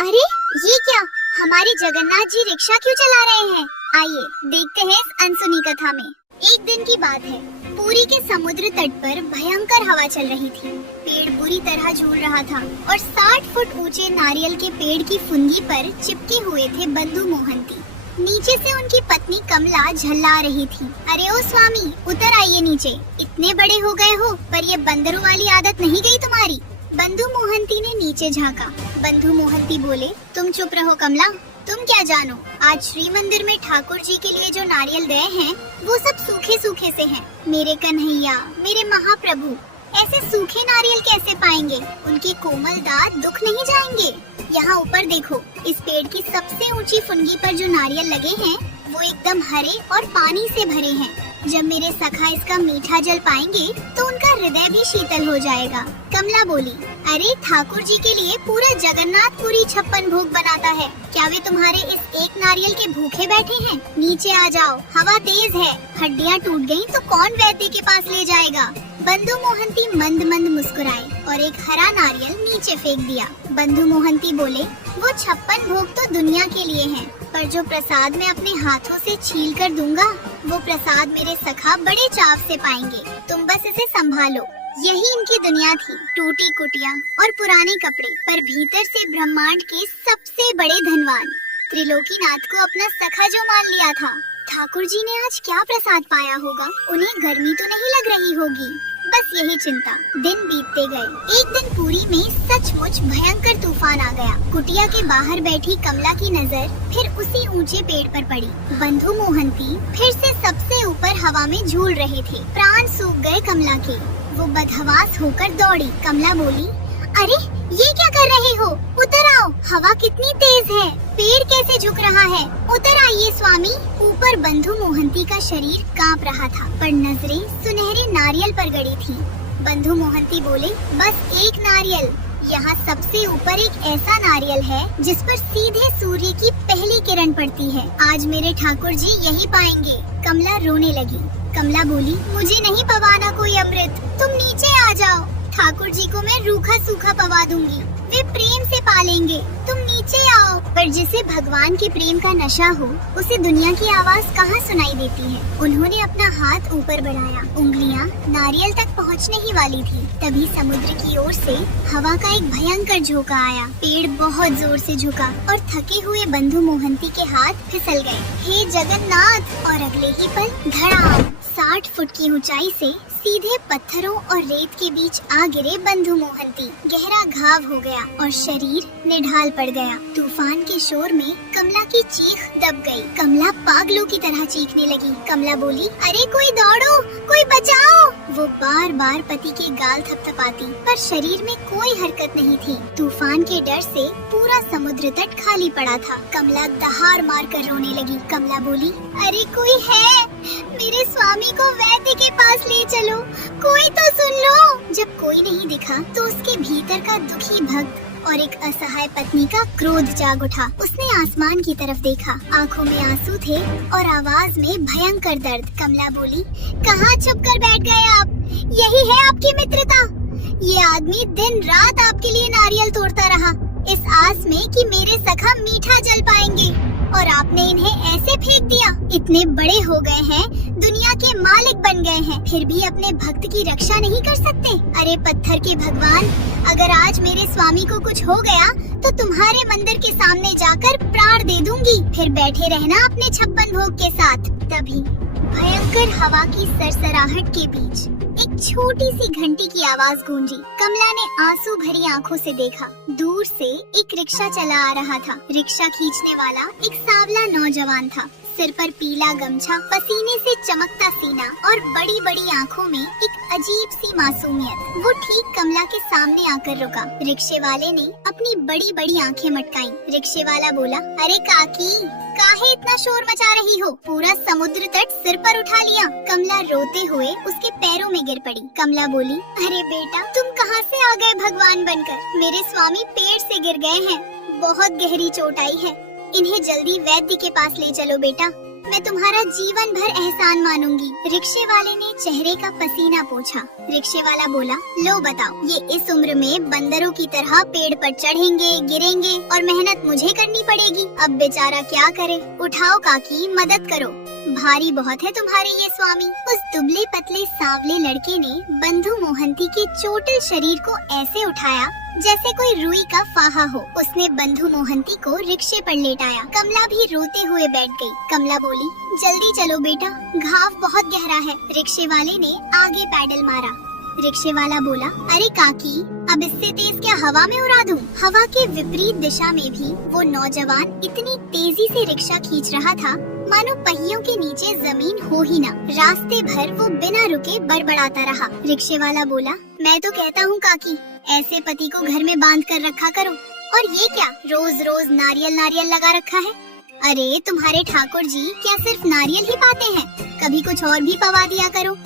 अरे ये क्या, हमारे जगन्नाथ जी रिक्शा क्यों चला रहे हैं? आइए देखते हैं इस अनसुनी कथा में। एक दिन की बात है, पुरी के समुद्र तट पर भयंकर हवा चल रही थी। पेड़ बुरी तरह झूल रहा था और 60 फुट ऊंचे नारियल के पेड़ की फुनगी पर चिपके हुए थे बंधु मोहंती। नीचे से उनकी पत्नी कमला झल्ला रही थी। अरे ओ स्वामी, उतर आइए नीचे, इतने बड़े हो गए हो पर ये बंदरों वाली आदत नहीं गई तुम्हारी? बंधु मोहंती ने नीचे झांका। बंधु मोहंती बोले, तुम चुप रहो कमला, तुम क्या जानो, आज श्री मंदिर में ठाकुर जी के लिए जो नारियल गए हैं वो सब सूखे सूखे से हैं। मेरे कन्हैया, मेरे महाप्रभु, ऐसे सूखे नारियल कैसे पाएंगे? उनके कोमल दांत दुख नहीं जाएंगे? यहाँ ऊपर देखो, इस पेड़ की सबसे ऊंची फुनगी पर जो नारियल लगे हैं वो एकदम हरे और पानी से भरे हैं। जब मेरे सखा इसका मीठा जल पाएंगे तो उनका हृदय भी शीतल हो जाएगा। कमला बोली, अरे ठाकुर जी के लिए पूरा जगन्नाथपुरी 56 भोग बनाता है, क्या वे तुम्हारे इस एक नारियल के भूखे बैठे हैं? नीचे आ जाओ, हवा तेज है, हड्डियाँ टूट गयी तो कौन वैद्य के पास ले जाएगा? बंधु मोहंती मंद मंद मुस्कुराए और एक हरा नारियल नीचे फेंक दिया। बंधु मोहंती बोले, वो 56 भोग तो दुनिया के लिए हैं, पर जो प्रसाद मैं अपने हाथों से छील कर दूंगा वो प्रसाद मेरे सखा बड़े चाव से पाएंगे। तुम बस इसे संभालो। यही इनकी दुनिया थी, टूटी कुटिया और पुराने कपड़े, पर भीतर से ब्रह्मांड के सबसे बड़े धनवान त्रिलोकीनाथ को अपना सखा जो मान लिया था। ठाकुर जी ने आज क्या प्रसाद पाया होगा? उन्हें गर्मी तो नहीं लग रही होगी? बस यही चिंता। दिन बीतते गए। एक दिन पुरी में सचमुच भयंकर तूफान आ गया। कुटिया के बाहर बैठी कमला की नजर फिर उसी ऊंचे पेड़ पर पड़ी। बंधु मोहंती फिर से सबसे ऊपर हवा में झूल रहे थे। प्राण सूख गए कमला के। वो बदहवास होकर दौड़ी। कमला बोली, अरे ये क्या कर रहे हो? उतर आओ, हवा कितनी तेज है, पेड़ कैसे झुक रहा है, उतर आइए स्वामी। ऊपर बंधु मोहंती का शरीर कांप रहा था, पर नजरें सुनहरे नारियल पर गड़ी थी। बंधु मोहंती बोले, बस एक नारियल। यहाँ सबसे ऊपर एक ऐसा नारियल है जिस पर सीधे सूर्य की पहली किरण पड़ती है। आज मेरे ठाकुर जी यही पाएंगे। कमला रोने लगी। कमला बोली, मुझे नहीं पवाना कोई अमृत, तुम नीचे आ जाओ, ठाकुर जी को मैं रूखा सूखा पवा दूंगी, वे प्रेम से पालेंगे, तुम नीचे आओ। पर जिसे भगवान के प्रेम का नशा हो उसे दुनिया की आवाज कहाँ सुनाई देती है? उन्होंने अपना हाथ ऊपर बढ़ाया, उंगलियां नारियल तक पहुँचने ही वाली थी। तभी समुद्र की ओर से हवा का एक भयंकर झोंका आया। पेड़ बहुत जोर से झुका और थके हुए बंधु मोहंती के हाथ फिसल गए। हे जगन्नाथ! और अगले ही पल धड़ाम, 60 फुट की ऊंचाई से सीधे पत्थरों और रेत के बीच आ गिरे बंधु मोहंती। गहरा घाव हो गया और शरीर निढाल पड़ गया। तूफान के शोर में कमला की चीख दब गई। कमला पागलों की तरह चीखने लगी। कमला बोली, अरे कोई दौड़ो, कोई बचाओ। वो बार बार पति के गाल थपथपाती, पर शरीर में कोई हरकत नहीं थी। तूफान के डर से पूरा समुद्र तट खाली पड़ा था। कमला दहाड़ मार कर रोने लगी। कमला बोली, अरे कोई है, मेरे स्वामी को वैद्य के पास ले चलो, कोई तो सुन लो। जब कोई नहीं दिखा तो उसके भीतर का दुखी भक्त और एक असहाय पत्नी का क्रोध जाग उठा। उसने आसमान की तरफ देखा, आंखों में आंसू थे और आवाज में भयंकर दर्द। कमला बोली, कहाँ छुप कर बैठ गए आप? यही है आपकी मित्रता? ये आदमी दिन रात आपके लिए नारियल तोड़ता रहा, इस आस में कि मेरे सखा मीठा जल पाएंगे, और आपने इन्हें ऐसे फेंक दिया। इतने बड़े हो गए हैं, दुनिया के मालिक बन गए हैं, फिर भी अपने भक्त की रक्षा नहीं कर सकते? अरे पत्थर के भगवान, अगर आज मेरे स्वामी को कुछ हो गया तो तुम्हारे मंदिर के सामने जाकर प्राण दे दूंगी, फिर बैठे रहना अपने 56 भोग के साथ। तभी भयंकर हवा की सरसराहट के बीच एक छोटी सी घंटी की आवाज गूंजी। कमला ने आंसू भरी आंखों से देखा। दूर से एक रिक्शा चला आ रहा था। रिक्शा खींचने वाला एक सांवला नौजवान था। सिर पर पीला गमछा, पसीने से चमकता सीना और बड़ी बड़ी आंखों में एक अजीब सी मासूमियत। वो ठीक कमला के सामने आकर रुका। रिक्शे वाले ने अपनी बड़ी बड़ी आंखें मटकाई। रिक्शे वाला बोला, अरे काकी, काहे इतना शोर मचा रही हो? पूरा समुद्र तट सिर पर उठा लिया। कमला रोते हुए उसके पैरों में गिर पड़ी। कमला बोली, अरे बेटा, तुम कहाँ से आ गए भगवान बनकर? मेरे स्वामी पेड़ से गिर गए हैं, बहुत गहरी चोट आई है, इन्हें जल्दी वैद्य के पास ले चलो बेटा। मैं तुम्हारा जीवन भर एहसान मानूंगी। रिक्शे वाले ने चेहरे का पसीना पोंछा। रिक्शे वाला बोला, लो बताओ, ये इस उम्र में बंदरों की तरह पेड़ पर चढ़ेंगे, गिरेंगे और मेहनत मुझे करनी पड़ेगी। अब बेचारा क्या करे? उठाओ काकी, मदद करो, भारी बहुत है तुम्हारे ये स्वामी। उस दुबले पतले सांवले लड़के ने बंधु मोहंती के चोटिल शरीर को ऐसे उठाया जैसे कोई रुई का फाहा हो। उसने बंधु मोहंती को रिक्शे पर लेटाया। कमला भी रोते हुए बैठ गई। कमला बोली, जल्दी चलो बेटा, घाव बहुत गहरा है। रिक्शे वाले ने आगे पैडल मारा। रिक्शे वाला बोला, अरे काकी, अब इससे तेज क्या हवा में उड़ा दूं? हवा के विपरीत दिशा में भी वो नौजवान इतनी तेजी से रिक्शा खींच रहा था मानो पहियों के नीचे जमीन हो ही ना। रास्ते भर वो बिना रुके बड़बड़ाता रहा। रिक्शे वाला बोला, मैं तो कहता हूँ काकी, ऐसे पति को घर में बांध कर रखा करो। और ये क्या रोज रोज नारियल नारियल लगा रखा है? अरे तुम्हारे ठाकुर जी क्या सिर्फ नारियल ही पाते हैं? कभी कुछ और भी पवा दिया करो।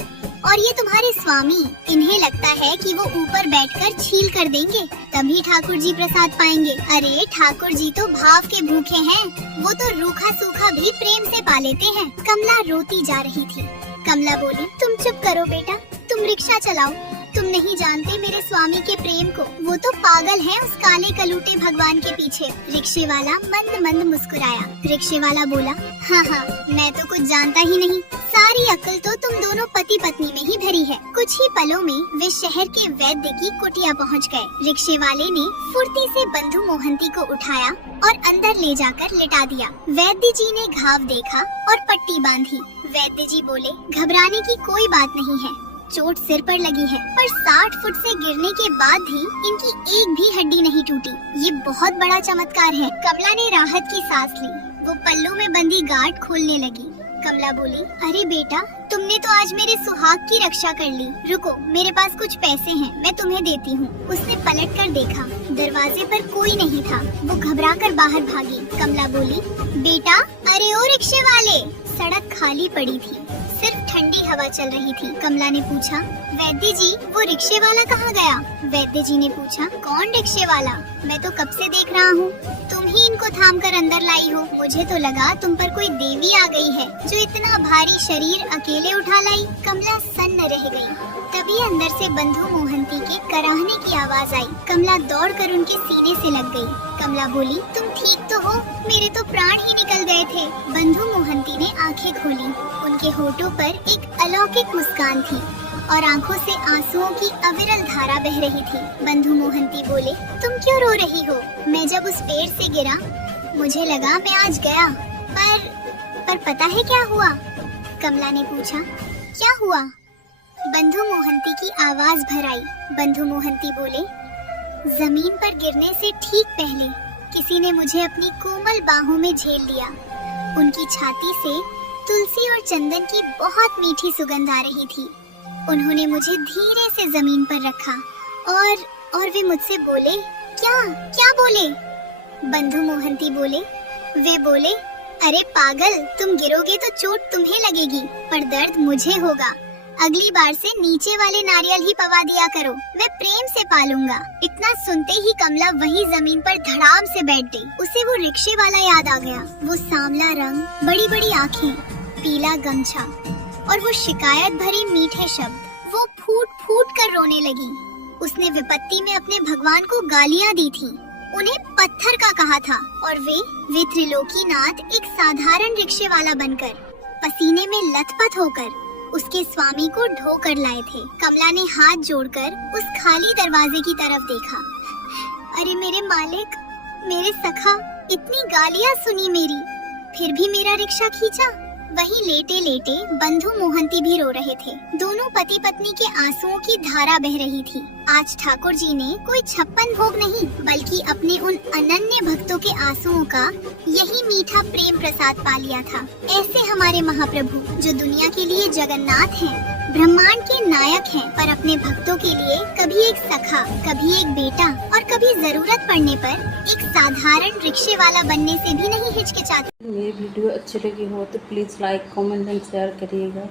और ये तुम्हारे स्वामी, इन्हें लगता है कि वो ऊपर बैठकर छील कर देंगे तभी ठाकुर जी प्रसाद पाएंगे। अरे ठाकुर जी तो भाव के भूखे हैं, वो तो रूखा सूखा भी प्रेम से पा लेते हैं। कमला रोती जा रही थी। कमला बोली, तुम चुप करो बेटा, तुम रिक्शा चलाओ। तुम नहीं जानते मेरे स्वामी के प्रेम को, वो तो पागल है उस काले कलूटे भगवान के पीछे। रिक्शे वाला मंद मंद मुस्कुराया। रिक्शे वाला बोला, हाँ हाँ, मैं तो कुछ जानता ही नहीं, सारी अक्ल तो तुम दोनों पति पत्नी में ही भरी है। कुछ ही पलों में वे शहर के वैद्य की कुटिया पहुंच गए। रिक्शे वाले ने फुर्ती से बंधु मोहंती को उठाया और अंदर ले जाकर लिटा दिया। वैद्य जी ने घाव देखा और पट्टी बांधी। वैद्य जी बोले, घबराने की कोई बात नहीं है, चोट सिर पर लगी है, पर 60 फुट से गिरने के बाद भी इनकी एक भी हड्डी नहीं टूटी। ये बहुत बड़ा चमत्कार है। कमला ने राहत की सांस ली। वो पल्लू में बंधी गांठ खोलने लगी। कमला बोली, अरे बेटा, तुमने तो आज मेरे सुहाग की रक्षा कर ली। रुको, मेरे पास कुछ पैसे हैं, मैं तुम्हें देती हूँ। उसने पलट कर देखा, दरवाजे पर कोई नहीं था। वो घबरा कर बाहर भागी। कमला बोली, बेटा, अरे ओ रिक्शे वाले। सड़क खाली पड़ी थी, सिर्फ ठंडी हवा चल रही थी। कमला ने पूछा, वैद्य जी, वो रिक्शे वाला कहाँ गया? वैद्य जी ने पूछा, कौन रिक्शे वाला? मैं तो कब से देख रहा हूँ, तुम ही इनको थाम कर अंदर लाई हो। मुझे तो लगा तुम पर कोई देवी आ गई है जो इतना भारी शरीर अकेले उठा लाई। कमला सन्न रह गई। तभी अंदर से बंधु मोहंती के कराहने की आवाज आई। कमला दौड़कर उनके सीने से लग गई। कमला बोली, तुम ठीक तो हो? मेरे तो प्राण ही निकल गए थे। बंधु मोहंती ने आंखें खोली। उनके होठों पर एक अलौकिक मुस्कान थी और आंखों से आंसुओं की अविरल धारा बह रही थी। बंधु मोहंती बोले, तुम क्यों रो रही हो? मैं जब उस पेड़ से गिरा, मुझे लगा मैं आज गया, पर पता है क्या हुआ? कमला ने पूछा, क्या हुआ? बंधु मोहंती की आवाज भर आई। बंधु मोहंती बोले, जमीन पर गिरने से ठीक पहले किसी ने मुझे अपनी कोमल बाहों में झेल लिया। उनकी छाती से तुलसी और चंदन की बहुत मीठी सुगंध आ रही थी। उन्होंने मुझे धीरे से जमीन पर रखा और वे मुझसे बोले, क्या बोले? बंधु मोहंती बोले, वे बोले, अरे पागल, तुम गिरोगे तो चोट तुम्हें लगेगी, पर दर्द मुझे होगा। अगली बार से नीचे वाले नारियल ही पवा दिया करो, मैं प्रेम से पालूंगा। इतना सुनते ही कमला वही जमीन पर धड़ाम से बैठ गई। उसे वो रिक्शे वाला याद आ गया। वो सांवला रंग, बड़ी बड़ी आँखें, पीला गमछा और वो शिकायत भरे मीठे शब्द। वो फूट फूट कर रोने लगी। उसने विपत्ति में अपने भगवान को गालियाँ दी थी, उन्हें पत्थर का कहा था, और वे त्रिलोकीनाथ एक साधारण रिक्शे वाला बनकर, पसीने में लथपथ होकर उसके स्वामी को ढोकर लाए थे। कमला ने हाथ जोड़कर उस खाली दरवाजे की तरफ देखा। अरे मेरे मालिक, मेरे सखा, इतनी गालियाँ सुनी मेरी, फिर भी मेरा रिक्शा खींचा। वहीं लेटे लेटे बंधु मोहंती भी रो रहे थे। दोनों पति पत्नी के आंसुओं की धारा बह रही थी। आज ठाकुर जी ने कोई 56 भोग नहीं, बल्कि अपने उन अनन्य भक्तों के आंसुओं का यही मीठा प्रेम प्रसाद पा लिया था। ऐसे हमारे महाप्रभु, जो दुनिया के लिए जगन्नाथ हैं, ब्रह्मांड के नायक हैं, पर अपने भक्तों के लिए कभी एक सखा, कभी एक बेटा और कभी जरूरत पड़ने पर एक साधारण रिक्शे वाला बनने से भी नहीं हिचकिचाते। मेरी वीडियो अच्छी लगी हो तो please like, comment and share करिएगा।